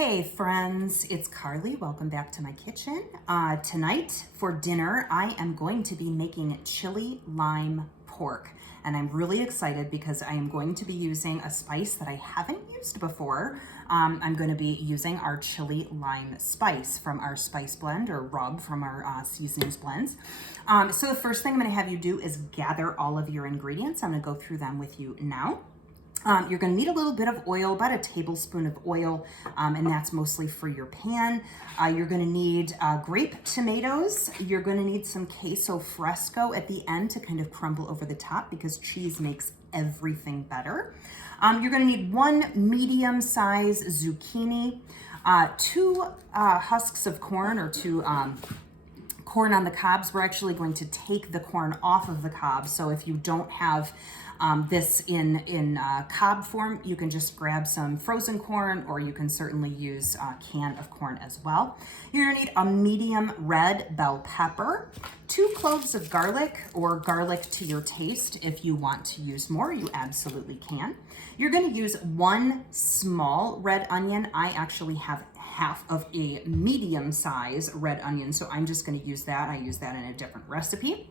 Hey friends, it's Carly. Welcome back to my kitchen. Tonight for dinner, I am going to be making chili lime pork. And I'm really excited because I am going to be using a spice that I haven't used before. I'm going to be using our chili lime spice from our spice blend or rub from our seasonings blends. So the first thing I'm going to have you do is gather all of your ingredients. I'm going to go through them with you now. You're going to need a little bit of oil, about a tablespoon of oil, and that's mostly for your pan. You're going to need grape tomatoes. You're going to need some queso fresco at the end to kind of crumble over the top because cheese makes everything better. You're going to need one medium-sized zucchini, two husks of corn or two corn on the cobs. We're actually going to take the corn off of the cob. So if you don't have this in cob form, you can just grab some frozen corn, or you can certainly use a can of corn as well. You're gonna need a medium red bell pepper, 2 cloves of garlic, or garlic to your taste. If you want to use more, you absolutely can. You're gonna use 1 small red onion. I actually have half of a medium size red onion, so I'm just gonna use that. I use that in a different recipe.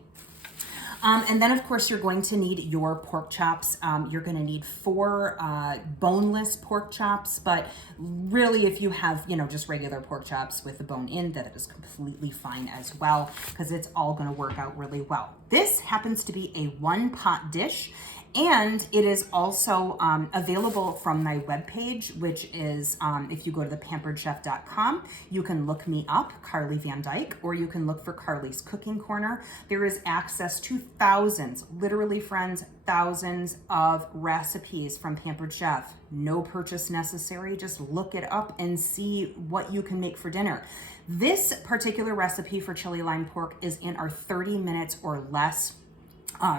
And then of course you're going to need your pork chops. You're gonna need 4 boneless pork chops, but really if you have, just regular pork chops with the bone in, that is completely fine as well, because it's all gonna work out really well. This happens to be a 1-pot dish, and it is also available from my webpage, which is, if you go to thepamperedchef.com, you can look me up, Carly Van Dyke, or you can look for Carly's Cooking Corner. There is access to thousands, literally friends, thousands of recipes from Pampered Chef. No purchase necessary, just look it up and see what you can make for dinner. This particular recipe for chili lime pork is in our 30 minutes or less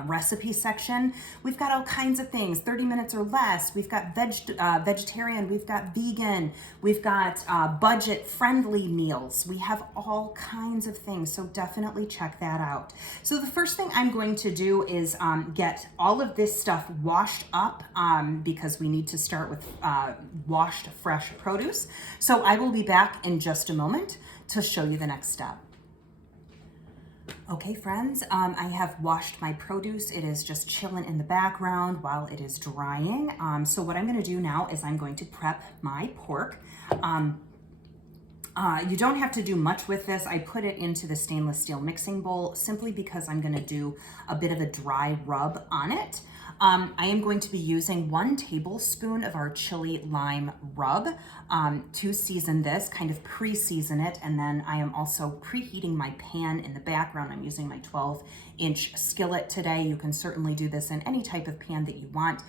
recipe section. We've got all kinds of things, 30 minutes or less. We've got vegetarian, we've got vegan, we've got budget friendly meals. We have all kinds of things, so definitely check that out. So the first thing I'm going to do is get all of this stuff washed up because we need to start with washed fresh produce. So I will be back in just a moment to show you the next step. Okay friends, I have washed my produce. It is just chilling in the background while it is drying. So what I'm gonna do now is I'm going to prep my pork. You don't have to do much with this. I put it into the stainless steel mixing bowl simply because I'm gonna do a bit of a dry rub on it. I am going to be using 1 tablespoon of our chili lime rub to season this, kind of pre-season it, and then I am also preheating my pan in the background. I'm using my 12-inch skillet today. You can certainly do this in any type of pan that you want.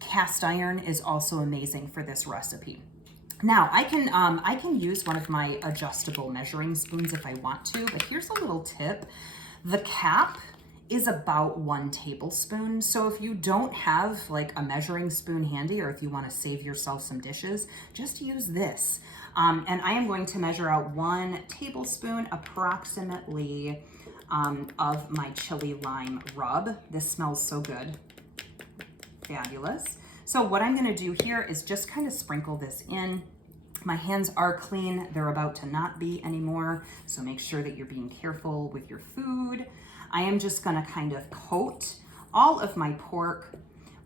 Cast iron is also amazing for this recipe. Now, I can use one of my adjustable measuring spoons if I want to, but here's a little tip. The cap is about 1 tablespoon. So if you don't have like a measuring spoon handy, or if you want to save yourself some dishes, just use this. And I am going to measure out 1 tablespoon approximately of my chili lime rub. This smells so good. Fabulous. So what I'm going to do here is just kind of sprinkle this in. My hands are clean. They're about to not be anymore. So make sure that you're being careful with your food. I am just gonna kind of coat all of my pork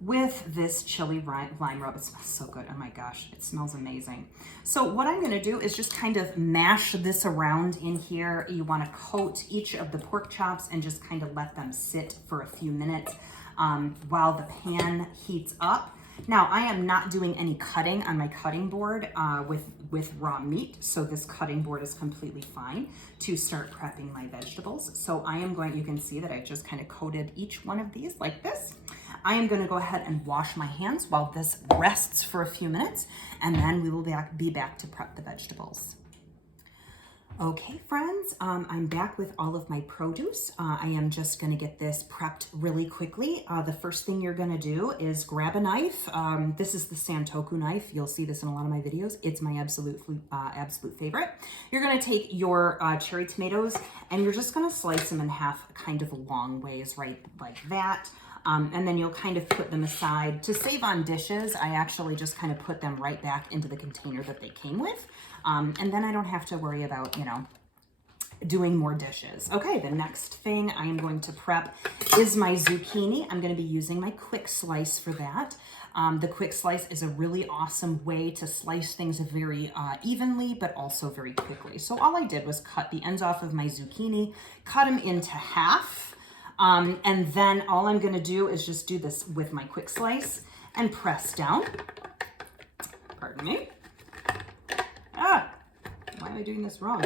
with this chili lime rub. It smells so good, oh my gosh, it smells amazing. So what I'm gonna do is just kind of mash this around in here. You wanna coat each of the pork chops and just kind of let them sit for a few minutes while the pan heats up. Now, I am not doing any cutting on my cutting board with raw meat, so this cutting board is completely fine to start prepping my vegetables. So I am going, you can see that I've just kind of coated each one of these like this. I am going to go ahead and wash my hands while this rests for a few minutes, and then we will be back to prep the vegetables. Okay friends, I'm back with all of my produce. I am just gonna get this prepped really quickly. The first thing you're gonna do is grab a knife. This is the Santoku knife. You'll see this in a lot of my videos. It's my absolute favorite. You're gonna take your cherry tomatoes and you're just gonna slice them in half kind of long ways, right like that. And then you'll kind of put them aside. To save on dishes, I actually just kind of put them right back into the container that they came with. And then I don't have to worry about, doing more dishes. Okay, the next thing I am going to prep is my zucchini. I'm going to be using my quick slice for that. The quick slice is a really awesome way to slice things very evenly, but also very quickly. So all I did was cut the ends off of my zucchini, cut them into half, and then all I'm going to do is just do this with my quick slice and press down. Pardon me. Why am I doing this wrong?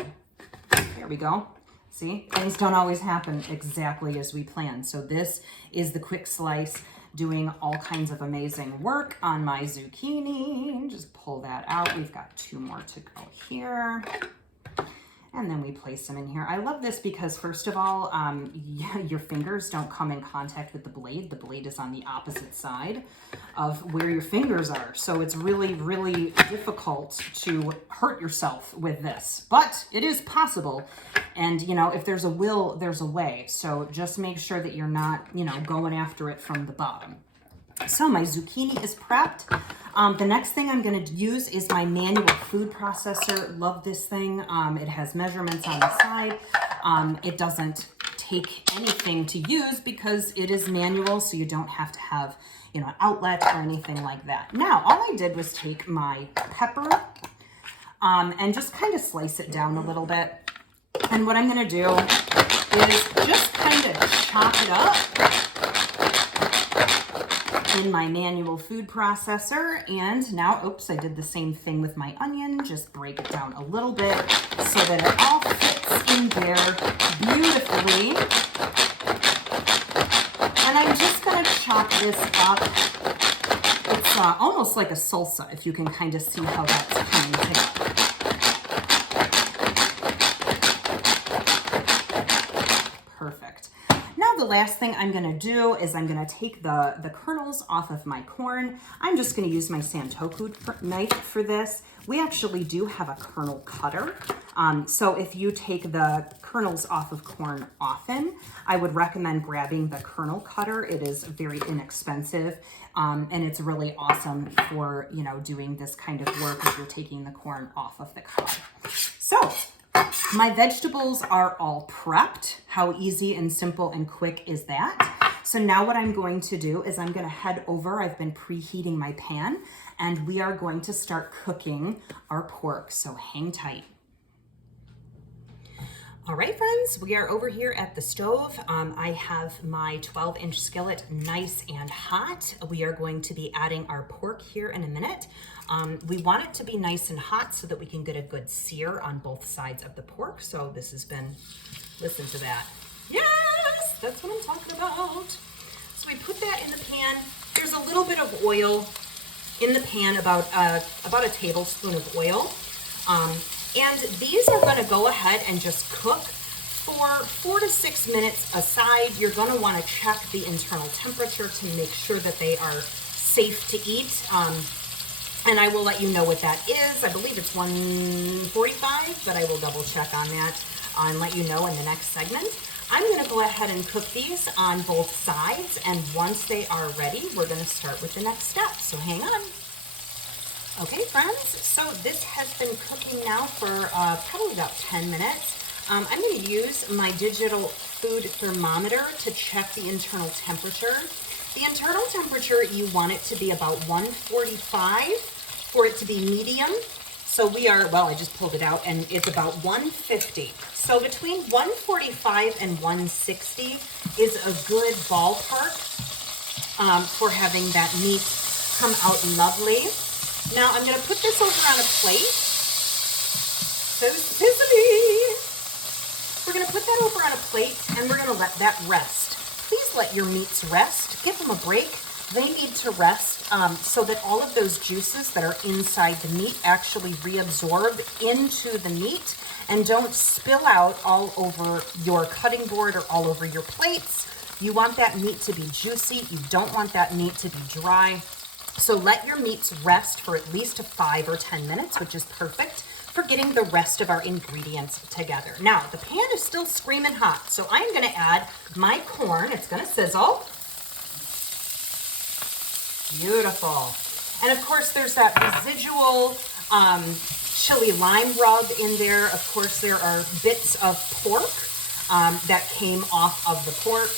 There we go. See, things don't always happen exactly as we plan. So this is the quick slice doing all kinds of amazing work on my zucchini. Just pull that out. We've got 2 more to go here. And then we place them in here. I love this because first of all, your fingers don't come in contact with the blade. The blade is on the opposite side of where your fingers are. So it's really, really difficult to hurt yourself with this, but it is possible. And if there's a will, there's a way. So just make sure that you're not, going after it from the bottom. So my zucchini is prepped. The next thing I'm going to use is my manual food processor. Love this thing. It has measurements on the side. It doesn't take anything to use because it is manual, so you don't have to have, an outlet or anything like that. Now, all I did was take my pepper and just kind of slice it down a little bit. And what I'm going to do is just kind of chop it up in my manual food processor. And now, oops, I did the same thing with my onion. Just break it down a little bit so that it all fits in there beautifully. And I'm just going to chop this up. It's almost like a salsa, if you can kind of see how that's coming together. Perfect. Now the last thing I'm going to do is I'm going to take the kernels off of my corn. I'm just going to use my Santoku knife for this. We actually do have a kernel cutter. So if you take the kernels off of corn often, I would recommend grabbing the kernel cutter. It is very inexpensive, and it's really awesome for, doing this kind of work if you're taking the corn off of the cob. So my vegetables are all prepped. How easy and simple and quick is that? So now what I'm going to do is I'm going to head over. I've been preheating my pan, and we are going to start cooking our pork. So hang tight. All right, friends, we are over here at the stove. I have my 12-inch skillet nice and hot. We are going to be adding our pork here in a minute. We want it to be nice and hot so that we can get a good sear on both sides of the pork. So this has been, listen to that. Yes, that's what I'm talking about. So we put that in the pan. There's a little bit of oil in the pan, about a tablespoon of oil. And these are going to go ahead and just cook for 4 to 6 minutes aside. You're going to want to check the internal temperature to make sure that they are safe to eat. And I will let you know what that is. I believe it's 145, but I will double check on that and let you know in the next segment. I'm going to go ahead and cook these on both sides. And once they are ready, we're going to start with the next step. So hang on. Okay, friends, so this has been cooking now for probably about 10 minutes. I'm going to use my digital food thermometer to check the internal temperature. The internal temperature, you want it to be about 145 for it to be medium. So we are, well, I just pulled it out, and it's about 150. So between 145 and 160 is a good ballpark for having that meat come out lovely. Now I'm going to put this over on a plate. So sizzly. We're going to put that over on a plate, and we're going to let that rest. Please let your meats rest. Give them a break. They need to rest so that all of those juices that are inside the meat actually reabsorb into the meat and don't spill out all over your cutting board or all over your plates. You want that meat to be juicy. You don't want that meat to be dry. So let your meats rest for at least 5 or 10 minutes, which is perfect for getting the rest of our ingredients together. Now, the pan is still screaming hot, so I'm going to add my corn. It's going to sizzle. Beautiful. And of course, there's that residual chili lime rub in there. Of course, there are bits of pork that came off of the pork.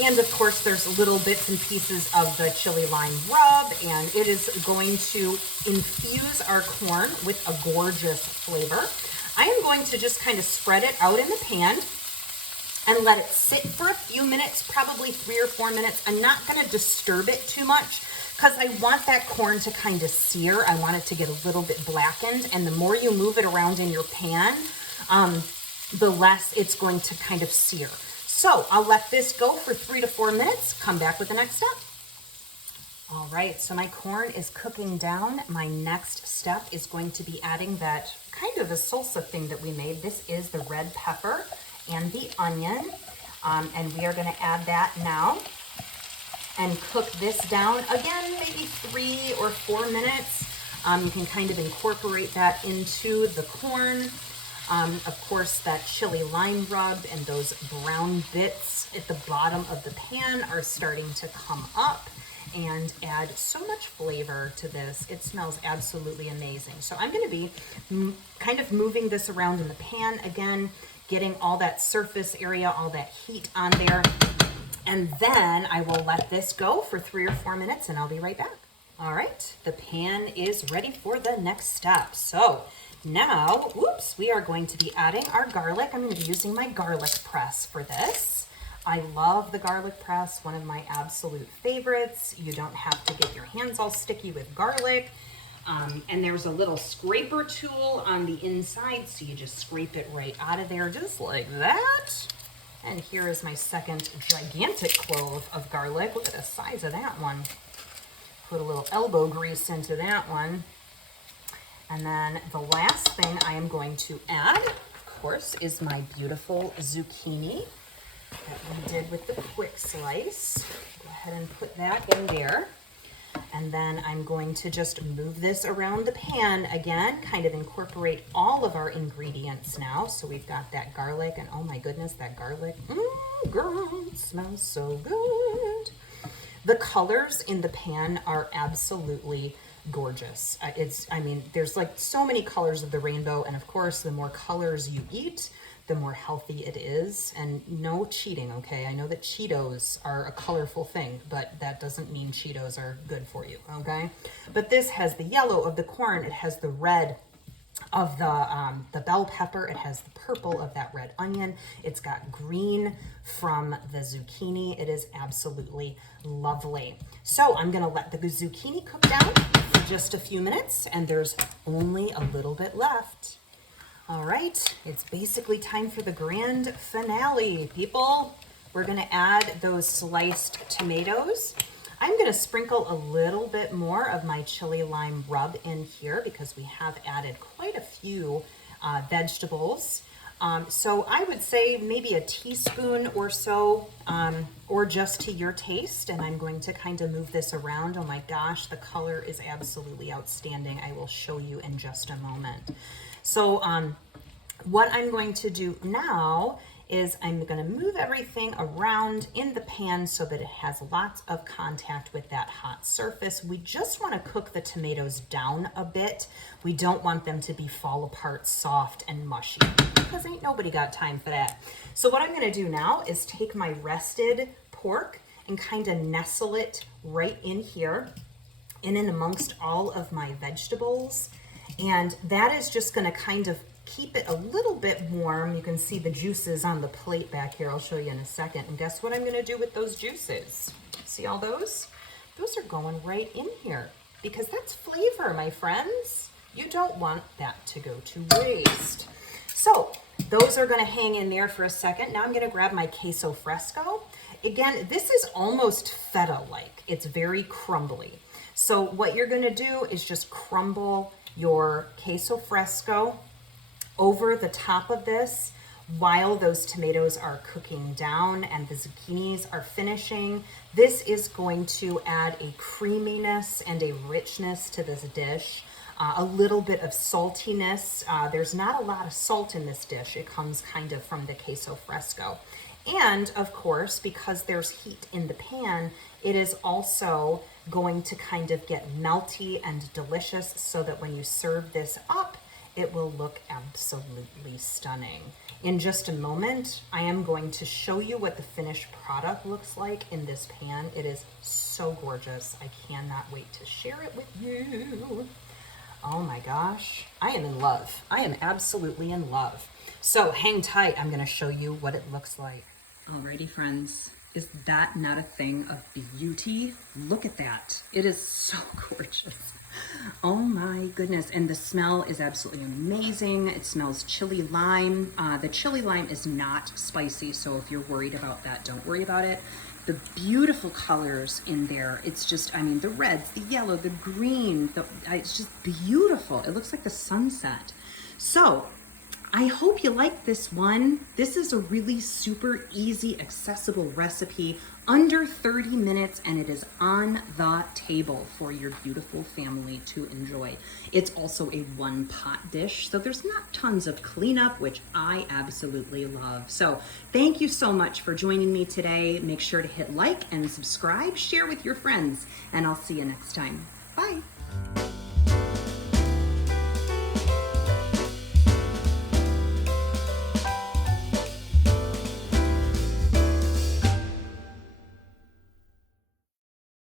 And of course, there's little bits and pieces of the chili lime rub, and it is going to infuse our corn with a gorgeous flavor. I am going to just kind of spread it out in the pan and let it sit for a few minutes, probably 3 or 4 minutes. I'm not going to disturb it too much because I want that corn to kind of sear. I want it to get a little bit blackened, and the more you move it around in your pan, the less it's going to kind of sear. So I'll let this go for 3 to 4 minutes, come back with the next step. All right, so my corn is cooking down. My next step is going to be adding that kind of a salsa thing that we made. This is the red pepper and the onion, and we are gonna add that now and cook this down again, maybe 3 or 4 minutes. You can kind of incorporate that into the corn. Of course, that chili lime rub and those brown bits at the bottom of the pan are starting to come up and add so much flavor to this. It smells absolutely amazing. So I'm going to be kind of moving this around in the pan again, getting all that surface area, all that heat on there. And then I will let this go for 3 or 4 minutes and I'll be right back. All right, the pan is ready for the next step. So now, we are going to be adding our garlic. I'm going to be using my garlic press for this. I love the garlic press, one of my absolute favorites. You don't have to get your hands all sticky with garlic. And there's a little scraper tool on the inside, so you just scrape it right out of there, just like that. And here is my second gigantic clove of garlic. Look at the size of that one. Put a little elbow grease into that one. And then the last thing I am going to add, of course, is my beautiful zucchini that we did with the quick slice. Go ahead and put that in there. And then I'm going to just move this around the pan again, kind of incorporate all of our ingredients now. So we've got that garlic, and oh my goodness, that garlic, girl, it smells so good. The colors in the pan are absolutely gorgeous. There's like so many colors of the rainbow, and of course, the more colors you eat, the more healthy it is. And no cheating, okay? I know that Cheetos are a colorful thing, but that doesn't mean Cheetos are good for you, okay? But this has the yellow of the corn, it has the red of the bell pepper, it has the purple of that red onion, it's got green from the zucchini. It is absolutely lovely. So I'm gonna let the zucchini cook down for just a few minutes, and there's only a little bit left. All right, it's basically time for the grand finale, people. We're gonna add those sliced tomatoes. I'm gonna sprinkle a little bit more of my chili lime rub in here because we have added quite a few vegetables. So I would say maybe a teaspoon or so, or just to your taste. And I'm going to kind of move this around. Oh my gosh, the color is absolutely outstanding. I will show you in just a moment. So what I'm going to do now is I'm going to move everything around in the pan so that it has lots of contact with that hot surface. We just want to cook the tomatoes down a bit. We don't want them to be fall apart soft and mushy because ain't nobody got time for that. So what I'm going to do now is take my rested pork and kind of nestle it right in here in amongst all of my vegetables. And that is just going to kind of keep it a little bit warm. You can see the juices on the plate back here. I'll show you in a second. And guess what I'm going to do with those juices? See all those? Those are going right in here because that's flavor, my friends. You don't want that to go to waste. So those are going to hang in there for a second. Now I'm going to grab my queso fresco. Again, this is almost feta-like. It's very crumbly. So what you're going to do is just crumble your queso fresco over the top of this while those tomatoes are cooking down and the zucchinis are finishing. This is going to add a creaminess and a richness to this dish, a little bit of saltiness. There's not a lot of salt in this dish. It comes kind of from the queso fresco. And of course, because there's heat in the pan, it is also going to kind of get melty and delicious so that when you serve this up, it will look absolutely stunning. In just a moment, I am going to show you what the finished product looks like in this pan. It is so gorgeous. I cannot wait to share it with you. Oh my gosh, I am in love. I am absolutely in love. So hang tight, I'm gonna show you what it looks like. Alrighty friends, is that not a thing of beauty? Look at that, it is so gorgeous. Oh my goodness, and the smell is absolutely amazing. It smells chili lime. The chili lime is not spicy, so if you're worried about that, don't worry about it. The beautiful colors in there, it's just, I mean, the reds, the yellow, the green, it's just beautiful. It looks like the sunset. So I hope you like this one. This is a really super easy, accessible recipe, under 30 minutes, and it is on the table for your beautiful family to enjoy. It's also a one pot dish, so there's not tons of cleanup, which I absolutely love. So thank you so much for joining me today. Make sure to hit like and subscribe, share with your friends, and I'll see you next time. Bye.